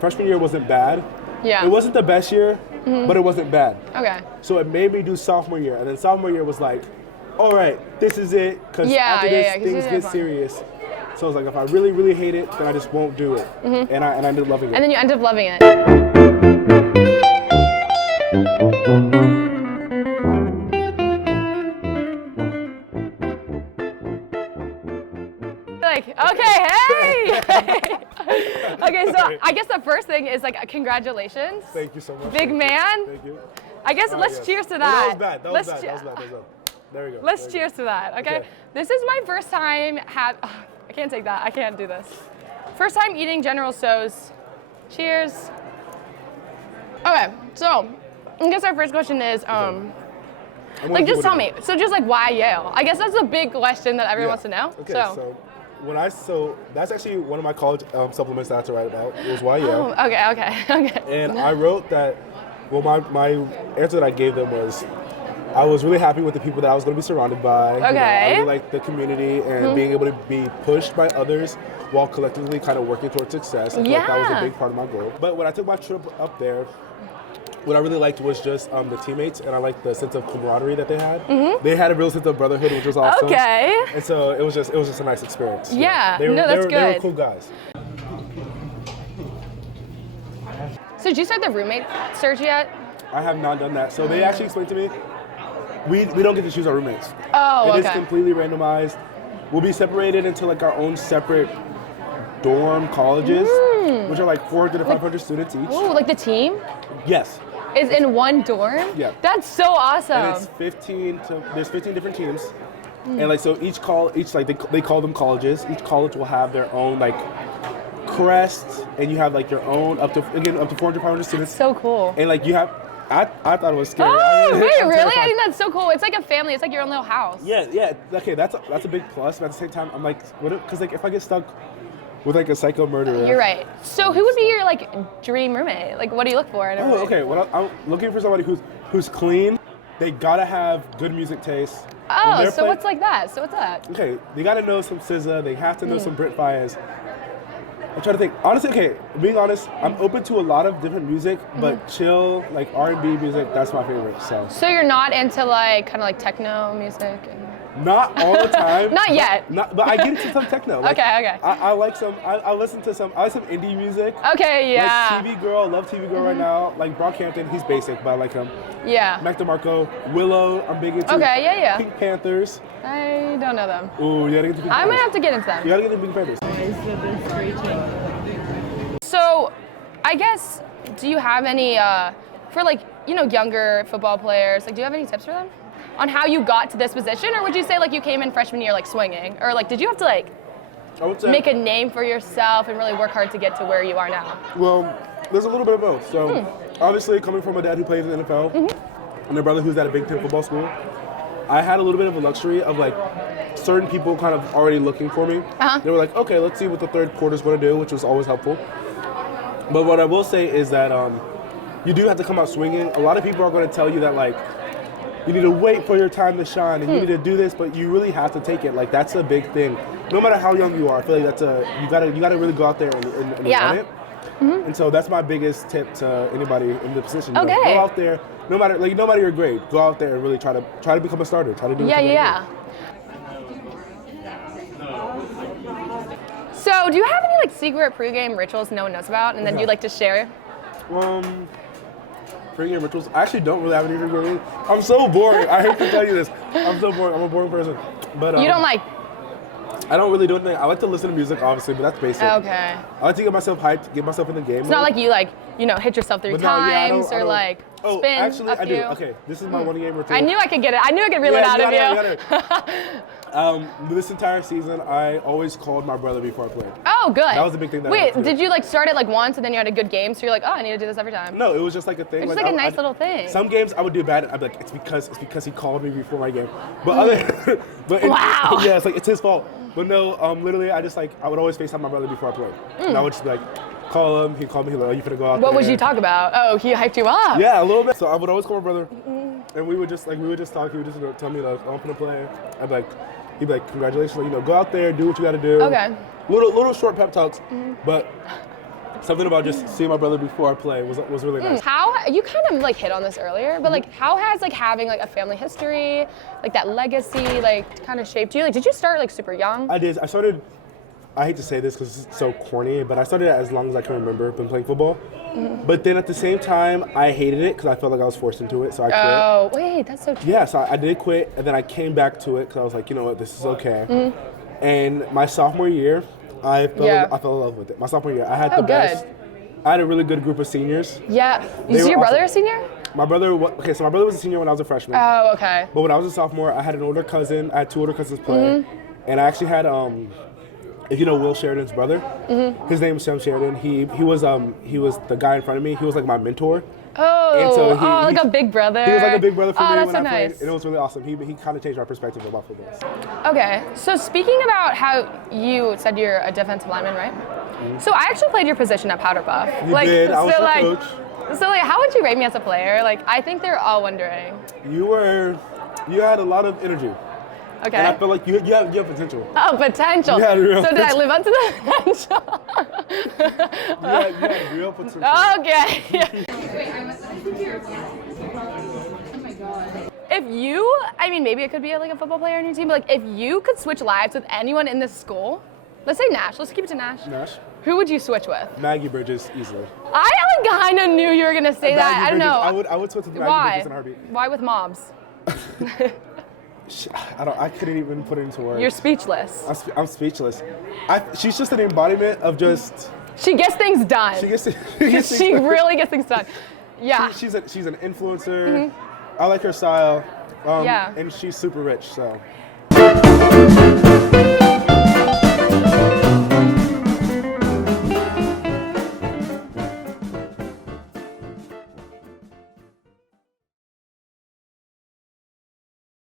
Freshman year wasn't bad. Yeah. It wasn't the best year, but it wasn't bad. Okay. So it made me do sophomore year, and then sophomore year was like, all right, this is it, because after this, things get serious. So I was like, if I really, really hate it, then I just won't do it. And I ended up loving it. And then you end up loving it. Like, okay, hey! Okay, so I guess the first thing is like, congratulations. Thank you so much. Big man. Thank you. I guess let's cheers to that. That was bad. That was bad. There we go. Let's cheers to that, okay? This is my first time I can't take that. I can't do this. First time eating General Tso's. Cheers. Okay, so I guess our first question is, like, just tell me. So just like, why Yale? I guess that's a big question that everyone wants to know. Okay, so that's actually one of my college supplements that I had to write about. It was why Yale. Oh, okay. And I wrote that. Well, my answer that I gave them was, I was really happy with the people that I was going to be surrounded by. Okay. You know, I really liked the community and being able to be pushed by others while collectively kind of working towards success. I feel like that was a big part of my goal. But when I took my trip up there, what I really liked was just the teammates, and I liked the sense of camaraderie that they had. They had a real sense of brotherhood, which was awesome. Okay. And so it was just a nice experience. Yeah. They were, that's good. They were cool guys. So did you start the roommate search yet? I have not done that. So they actually explained to me, we don't get to choose our roommates. Oh, okay. It is completely randomized. We'll be separated into like our own separate dorm colleges, which are like 400 to 500 students each. Ooh, like the team Yes. is in one dorm? Yeah. That's so awesome. And it's there's 15 different teams. And like, so they call them colleges. Each college will have their own like crest, and you have like your own up to 400, 500 students. So cool. And like you have, I thought it was scary. Oh, wait, I'm really? terrified. I think that's so cool. It's like a family. It's like your own little house. Yeah. Okay, that's a big plus. But at the same time, I'm like, because like if I get stuck with like a psycho murderer. You're right. So who would be your like dream roommate? Like, what do you look for? Oh, okay. Well, I'm looking for somebody who's clean. They gotta have good music taste. Oh, so what's like that? So what's that? Okay, they gotta know some SZA. They have to know some Brit Fires. I'm trying to think. Honestly, okay, being honest, I'm open to a lot of different music, but chill, like R&B music, that's my favorite. So you're not into like kind of like techno music? Not all the time. Not yet. But I get into some techno. Like, Okay. I like some. I listen to some. I like some indie music. Okay, yeah. Like TV Girl. I love TV Girl right now. Like Brockhampton, he's basic, but I like him. Yeah. Mac DeMarco, Willow, I'm big into. Okay, yeah. Pink Panthers. I don't know them. Ooh, you gotta get the Pink Panthers. I might have to get into them. You gotta get the Pink Panthers. So, I guess, do you have any, for like, younger football players, like, do you have any tips for them? On how you got to this position? Or would you say, like, you came in freshman year, like, swinging? Or, like, did you have to, like, I would say, make a name for yourself and really work hard to get to where you are now? Well, there's a little bit of both. So, obviously, coming from a dad who plays in the NFL and a brother who's at a Big Ten football school, I had a little bit of a luxury of, like, certain people kind of already looking for me. They were like, okay, let's see what the third quarter's going to do, which was always helpful. But what I will say is that you do have to come out swinging. A lot of people are going to tell you that, like, you need to wait for your time to shine and you need to do this, but you really have to take it. Like, that's a big thing. No matter how young you are, I feel like you gotta really go out there and want it. And so that's my biggest tip to anybody in the position. Okay. Go out there, no matter your grade, go out there and really try to become a starter. Try to do what you gotta do. So, do you have any like secret pregame rituals no one knows about, and then you'd like to share? Pregame rituals. I actually don't really have any pregame. I'm so boring. I hate to tell you this. I'm so boring. I'm a boring person. But You don't like? I don't really do anything. I like to listen to music, obviously, but that's basic. Okay. I like to get myself hyped, get myself in the game. It's not like you like, hit yourself 3 times or like spin actually, a few. I do. Okay, this is my one game ritual. I knew I could get it. I knew I could reel it out of you. This entire season, I always called my brother before I played. Oh, good. That was a big thing. Wait, did you like start it like once and then you had a good game, so you're like, oh, I need to do this every time? No, it was just like a thing. It's just like a nice little thing. Some games I would do bad. I'd be like, it's because he called me before my game. But Wow. Yeah, it's like it's his fault. But no, literally, I would always FaceTime my brother before I played. And I would just be like, call him. He'd call me. He'd be like, oh, you finna go out there. What would you talk about? Oh, he hyped you up. Yeah, a little bit. So I would always call my brother, and we would just talk. He would just tell me like, I'm finna play. He'd be like, congratulations. Like, go out there, do what you got to do. Okay. Little short pep talks, but something about just seeing my brother before I play was really nice. How, you kind of like hit on this earlier, but like how has like having like a family history, like that legacy, like kind of shaped you? Like did you start like super young? I did. I started, I hate to say this because it's so corny, but I started as long as I can remember, been playing football. But then at the same time, I hated it because I felt like I was forced into it, so I quit. Oh, wait, that's so true. Yeah, so I did quit, and then I came back to it because I was like, you know what, this is okay. And my sophomore year, I fell in love with it. My sophomore year, I had the best. I had a really good group of seniors. Yeah. Is your brother a senior? My brother, so my brother was a senior when I was a freshman. Oh, okay. But when I was a sophomore, I had an older cousin. I had 2 older cousins play, and I actually had if you know Will Sheridan's brother, his name is Sam Sheridan. He was the guy in front of me. He was like my mentor. Oh, and so like a big brother. He was like a big brother for me that's when so I played, nice. and it was really awesome. He kind of changed my perspective about football. Okay, so speaking about how you said you're a defensive lineman, right? So I actually played your position at Powder Puff. You did. I was your coach. So like, how would you rate me as a player? Like, I think they're all wondering. You had a lot of energy. Okay. And I feel like you have potential. Oh, potential. You had real so did I live up to the potential? you had real potential. Okay. If you, I mean, maybe it could be like a football player on your team, but like if you could switch lives with anyone in this school, let's say Nash, let's keep it to Nash. Nash. Who would you switch with? Maggie Bridges, easily. I kind of knew you were gonna say that. I don't know. I would switch with Maggie Bridges in a heartbeat. Why with mobs? I couldn't even put it into words. You're speechless. I'm speechless. She's just an embodiment of just. She gets things done. She really gets things done. Yeah. She's an influencer. I like her style. Yeah. And she's super rich, so.